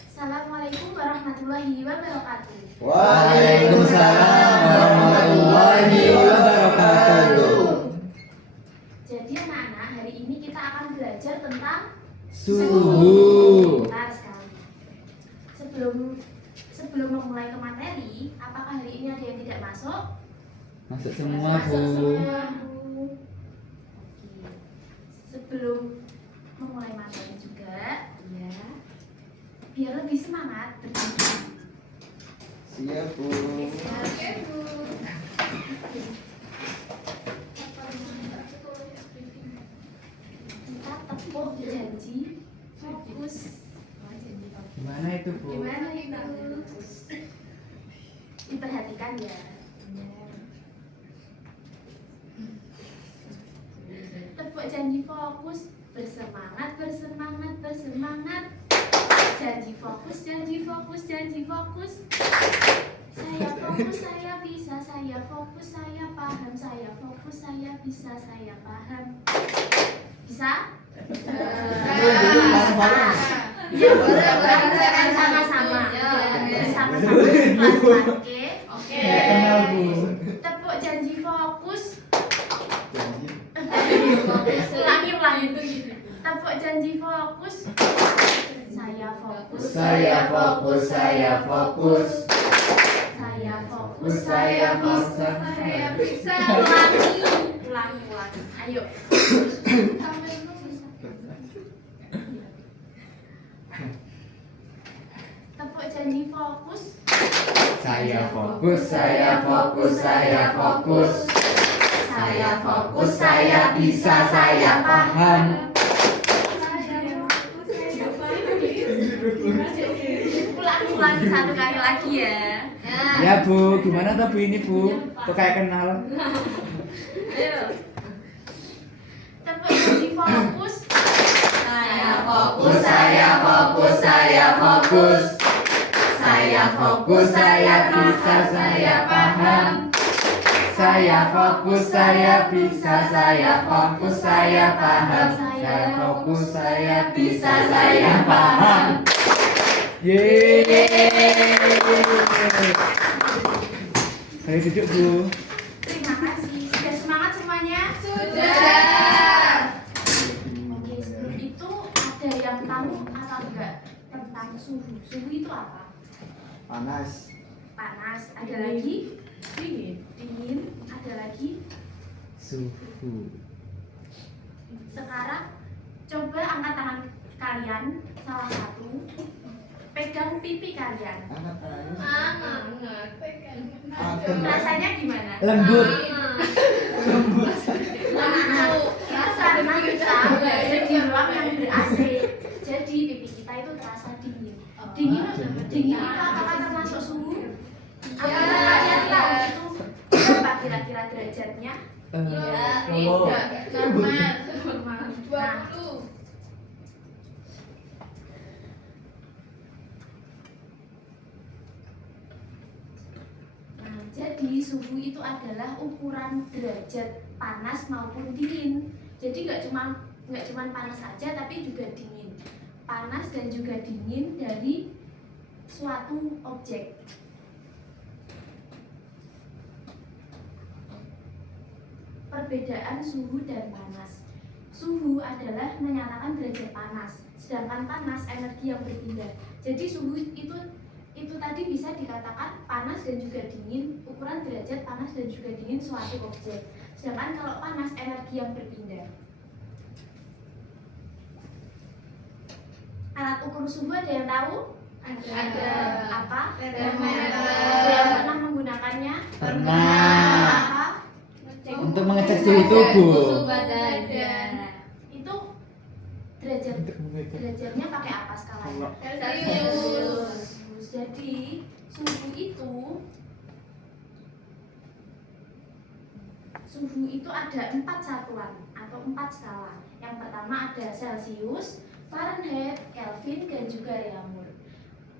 Assalamualaikum warahmatullahi wabarakatuh. Waalaikumsalam warahmatullahi wabarakatuh. Jadi anak-anak, hari ini kita akan belajar tentang Suhu. Benar sekali. Sebelum memulai ke materi, apakah hari ini ada yang tidak masuk? Masuk semua, Masuk Bu. semua, Bu. Oke. Sebelum memulai materi juga, ya, biar lebih semangat berdiri. Siap, Bu. Oke, Bu. Kita tepuk janji fokus. Gimana itu, Bu? Gimana itu? Diperhatikan ya. Tepuk janji fokus. Bersemangat, bersemangat, bersemangat. Janji fokus, janji fokus, janji fokus. Saya fokus, saya bisa, saya fokus, saya paham, saya fokus, saya bisa, saya paham. Bisa? Bisa. Ya, bersama-sama. Bersama-sama. Pelan-pelan, oke? Oke. Nggak kenal, Bu. Tepuk janji fokus. Janji. Ulangi. Tepuk janji fokus. Saya fokus. Saya fokus, saya fokus. Saya fokus. Saya bisa. Saya bisa. Ulangi. Ayo. Tepuk janji fokus. Saya fokus, saya fokus, saya fokus. Saya fokus. Saya bisa. Saya paham. Ulangi satu kali lagi ya. Ya, Bu. Gimana tuh, Bu, ini, Bu? Kok kayak kenal? Ayo. Tepuk janji fokus. Saya fokus. Saya fokus, saya fokus. Saya fokus, saya bisa, saya paham. Saya fokus, saya bisa, saya fokus, saya paham. Saya fokus, saya bisa, saya paham. Yeay. Ayo duduk, Bu. Terima kasih. Sudah semangat semuanya? Sudah. Oke, sebelum itu ada yang tahu atau enggak tentang suhu? Suhu itu apa? Panas. Panas. Ada lagi? Dingin. Ada lagi? Suhu. Sekarang coba angkat tangan kalian salah satu, pegang pipi kalian. Rasanya gimana? Lembut. Karena kita berada di ruang yang ber-AC, jadi pipi kita itu terasa dingin. Dingin itu apakah termasuk suhu? Apakah kalian tahu itu berapa kira-kira derajatnya? Normal. 20. Nah, jadi suhu itu adalah ukuran derajat panas maupun dingin. Jadi nggak cuma panas saja, tapi juga dingin. Panas dan juga dingin dari suatu objek. Perbedaan suhu dan panas. Suhu adalah menyatakan derajat panas, sedangkan panas energi yang berpindah. Jadi suhu itu tadi bisa dikatakan panas dan juga dingin, ukuran derajat panas dan juga dingin suatu objek. Sedangkan kalau panas energi yang berpindah. Alat ukur suhu ada yang tahu? Ada. Apa? Termometer. Ada yang pernah menggunakannya? Pernah. Apa? Untuk mengecek suhu tubuh. Suhu badan. Itu derajatnya pakai apa skalanya? Celcius. Jadi suhu itu ada 4 satuan atau 4 skala. Yang pertama ada Celcius, Fahrenheit, Kelvin, dan juga Reaumur.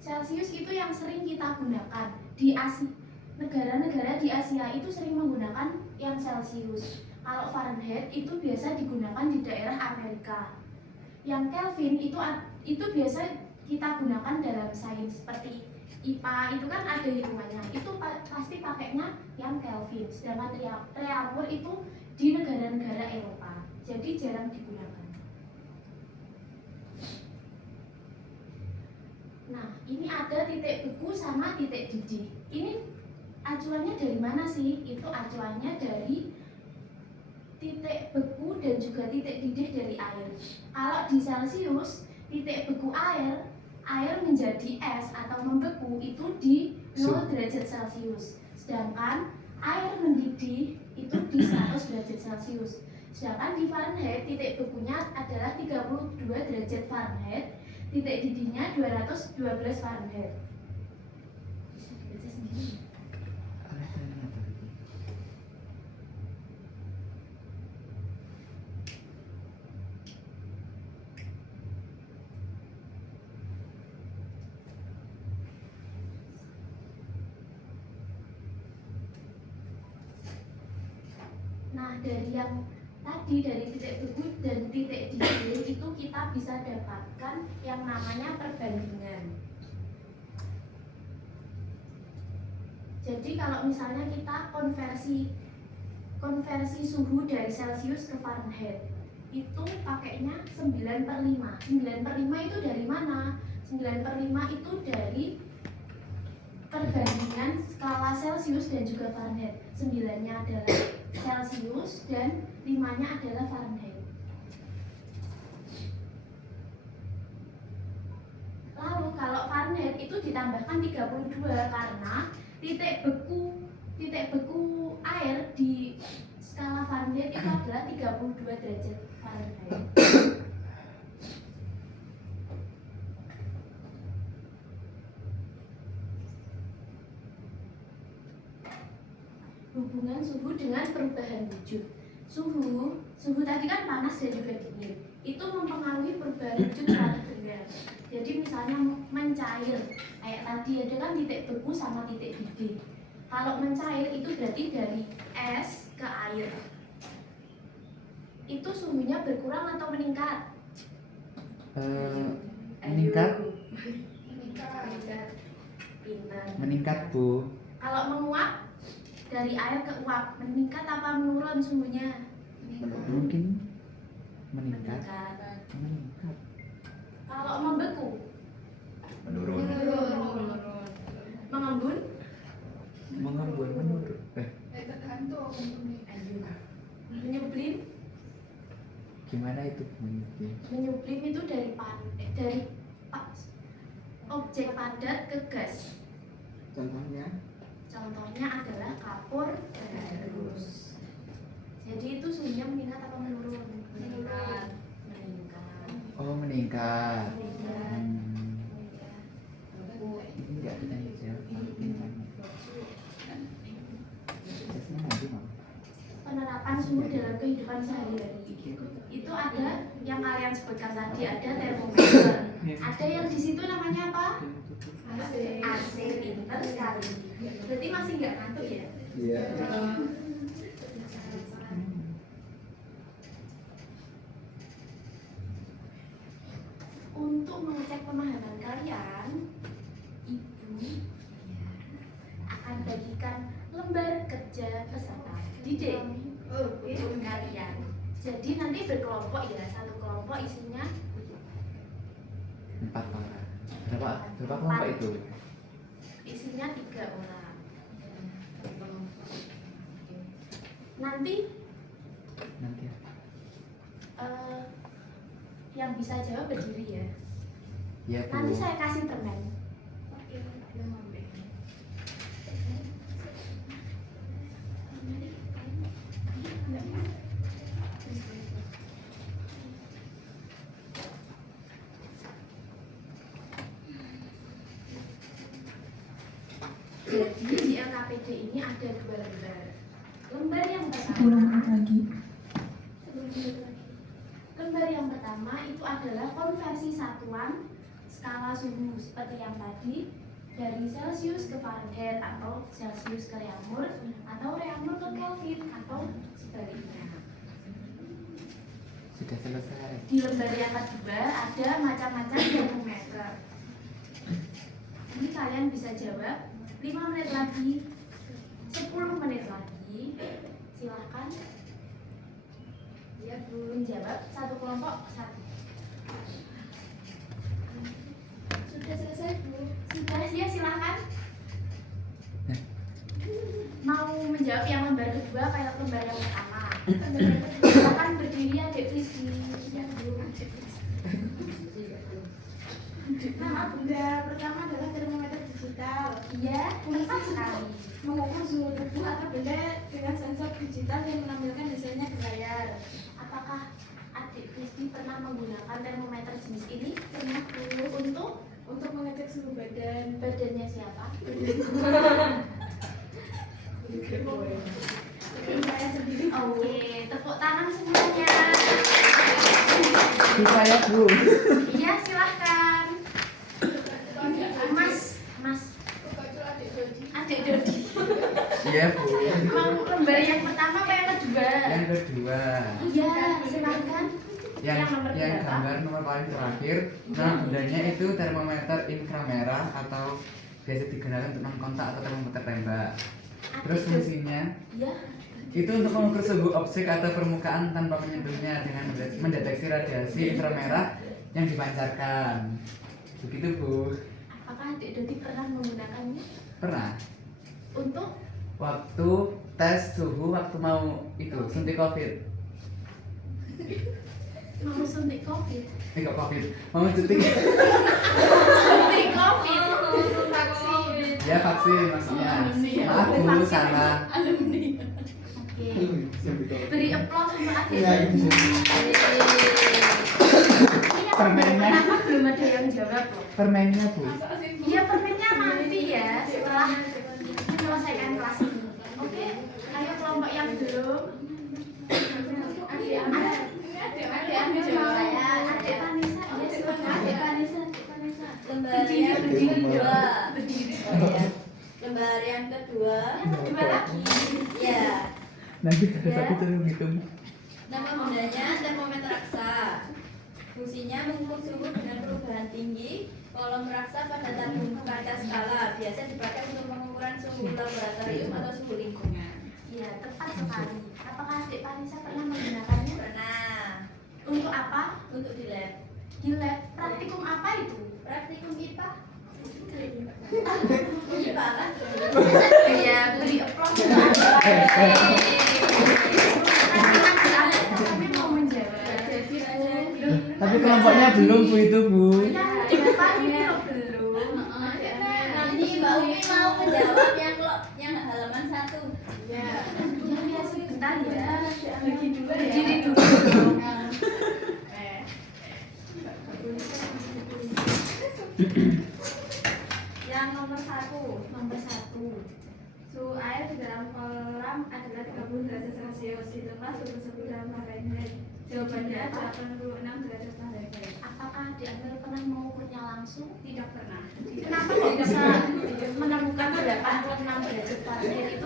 Celcius itu yang sering kita gunakan di Asia. Negara-negara di Asia itu sering menggunakan yang Celcius. Kalau Fahrenheit itu biasa digunakan di daerah Amerika. Yang Kelvin itu biasa kita gunakan dalam sains seperti IPA itu kan ada hitungannya. Itu pasti pakainya yang Kelvin. Sedangkan reaumur itu di negara-negara Eropa. Jadi jarang digunakan. Nah, ini ada titik beku sama titik didih. Ini acuannya dari mana sih? Itu acuannya dari titik beku dan juga titik didih dari air. Kalau di Celcius, titik beku air menjadi es atau membeku itu di 0 derajat Celcius. Sedangkan air mendidih itu di 100 derajat Celcius. Sedangkan di Fahrenheit titik bekunya adalah 32 derajat Fahrenheit, titik didihnya 212 Fahrenheit. Bisa dibaca sendiri. Nah, dari yang tadi, dari titik beku dan titik didih itu kita bisa dapatkan yang namanya perbandingan. Jadi kalau misalnya kita konversi suhu dari Celcius ke Fahrenheit itu pakainya 9/5. 9/5 itu dari mana? 9/5 itu dari perbandingan skala Celcius dan juga Fahrenheit. 9-nya adalah Celcius dan 5-nya adalah Fahrenheit. Lalu kalau Fahrenheit itu ditambahkan 32 karena titik beku air di skala Fahrenheit itu adalah 32 derajat Fahrenheit. Hubungan suhu dengan perubahan wujud. Suhu tadi kan panas dan juga dingin. Itu mempengaruhi perubahan wujud suatu benda. Jadi misalnya mencair, kayak tadi ada kan titik beku sama titik didih. Kalau mencair itu berarti dari es ke air. Itu suhunya berkurang atau meningkat? Meningkat. Pintar. Meningkat, Bu. Kalau menguap dari air ke uap, meningkat apa menurun suhunya? Mungkin meningkat. Meningkat. Kalau membeku, Menurun. mengembun, Menurun. Tergantung. menyublim. Gimana itu menyublim? Menyublim itu dari objek padat ke gas. Contohnya adalah kapur barus. Jadi itu suhunya meningkat apa menurun? Meningkat. Oh, meningkat. Meningkat. Ini enggak kita jawab. Nanti mau. Penerapan suhu dalam kehidupan sehari-hari itu ada yang kalian sebutkan tadi, ada termometer, ada yang di situ namanya apa? AC. Pinter sekali. Berarti masih nggak ngantuk ya? Iya. Untuk mengecek pemahaman kalian, Ibu akan bagikan lembar kerja peserta didik untuk kalian. Jadi nanti berkelompok ya, satu kelompok isinya 4 orang. Berapa kelompok itu? isinya 3 orang. Nanti yang bisa jawab berdiri ya. Iya, Bu. Nanti saya kasih permen. Jadi di LKPD ini ada 2 lembar. Lembar yang pertama lembar yang pertama itu adalah konversi satuan skala suhu seperti yang tadi, dari Celcius ke Fahrenheit atau Celcius ke reaumur atau reaumur ke Kelvin atau sebaliknya. Sudah selesai. Di lembar yang kedua ada macam-macam termometer. Ini kalian bisa jawab 5 menit lagi, 10 menit lagi. Silahkan ya Bu menjawab satu kelompok satu. Sudah selesai, Bu. Sudah ya, silahkan. Mau menjawab yang lembar kedua kayak lembar yang pertama? Silakan berdiri adik Frisky. Ya Bu. Nama benda pertama adalah termometer digital. Iya, tepat sekali. Mengukur suhu tubuh atau benda dengan sensor digital yang menampilkan desainnya di layar. Apakah adik Frisky pernah menggunakan termometer jenis ini? Pernah Bu. Untuk mengecek suhu badan. Badannya siapa? Saya sendiri. Oke, tepuk tangan semuanya. Bisa ya Bu? Iya, silahkan. Mas, adik Dodi. Iya Bu. Mau lembar yang pertama apa yang kedua? Yang kedua. Iya, silahkan. Yang nomor berapa? gambar nomor paling terakhir. Nah, bendanya itu termometer inframerah atau biasa digunakan untuk non-kontak atau termometer tembak. Terus fungsinya Iya. itu untuk mengukur suhu objek atau permukaan tanpa menyentuhnya dengan mendeteksi radiasi inframerah yang dipancarkan. Begitu Bu. Apakah adik Dodi pernah menggunakannya? Pernah. Untuk Waktu tes suhu waktu mau itu suntik COVID. mau suntik COVID? Kok COVID? Mau suntik? Suntik COVID. Vaksin. Ya vaksin maksudnya. Maaf Bu, salah. Oke. Beri applause untuk adik Iya, Dodi. Permennya. Kenapa belum ada yang jawab loh? Permennya Bu. Iya, permennya nanti ya setelah menyelesaikan kelas ini. Oke, ayo kelompok yang belum. Adik Vanessa, iya silakan. Adik Vanessa. Lembar Berdiri, yang berdiri. kedua. Berdiri. Lembar yang kedua. Yang kedua lagi. Ya. Nanti ada Ya. satu suruh gitu. Nama bendanya termometer raksa. Fungsinya mengukur suhu dengan perubahan tinggi kolom raksa pada tabung kaca skala. Biasa dipakai untuk pengukuran suhu laboratorium atau suhu lingkungan. Iya, tepat sekali. Apakah adik Vanessa pernah menggunakannya? Pernah. Untuk apa? Untuk di lab. Di lab. Praktikum apa itu? Praktikum IPA. IPA kan? Iya, beri applause untuk adik Vanessa. Nanti kami mau menjawab. Jadi, Tapi kelompoknya belum Bu itu Bu. ya, Depan ini loh belum. Ini Mbak Umi mau menjawab yang halaman 1. Ya, ya sebentar ya. Berdiri dulu. Yang nomor 1. Nomor 1. Suhu air di dalam kolam adalah 30 derajat Celcius. Hitunglah suhu tersebut dalam Fahrenheit. Jawabannya 86 derajat Fahrenheit. Apakah diambil pernah mengukurnya langsung? Tidak pernah. Kenapa kok bisa menemukan 86 derajat Fahrenheit itu?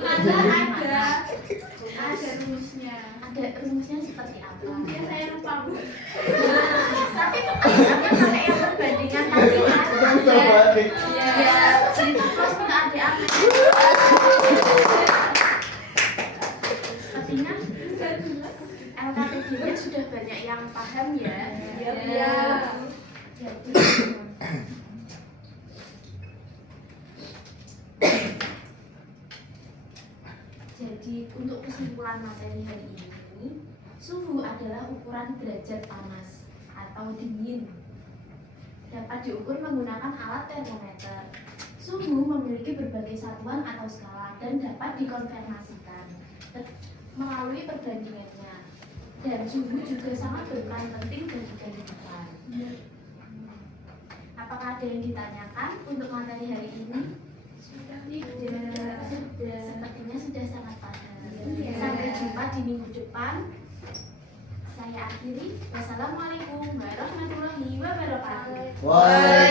Ada rumusnya. Ada rumusnya seperti apa? Ya saya lupa Bu. Tapi itu kan pakai yang perbandingan tadi kan? Ya, cerita terus untuk adik-adik. Sepertinya LKPD-nya sudah banyak yang paham ya. Iya. Jadi Jadi untuk kesimpulan materi hari ini, suhu adalah ukuran derajat panas atau dingin. Dapat diukur menggunakan alat termometer. Suhu memiliki berbagai satuan atau skala dan dapat dikonfirmasikan melalui perbandingannya. Dan suhu juga sangat berperan penting bagi kehidupan. Apakah ada yang ditanyakan untuk materi hari ini? Sudah. Sepertinya sudah sangat paham. Sampai jumpa di minggu depan. Saya akhiri. Wassalamualaikum warahmatullahi wabarakatuh. Waalaikumsalam.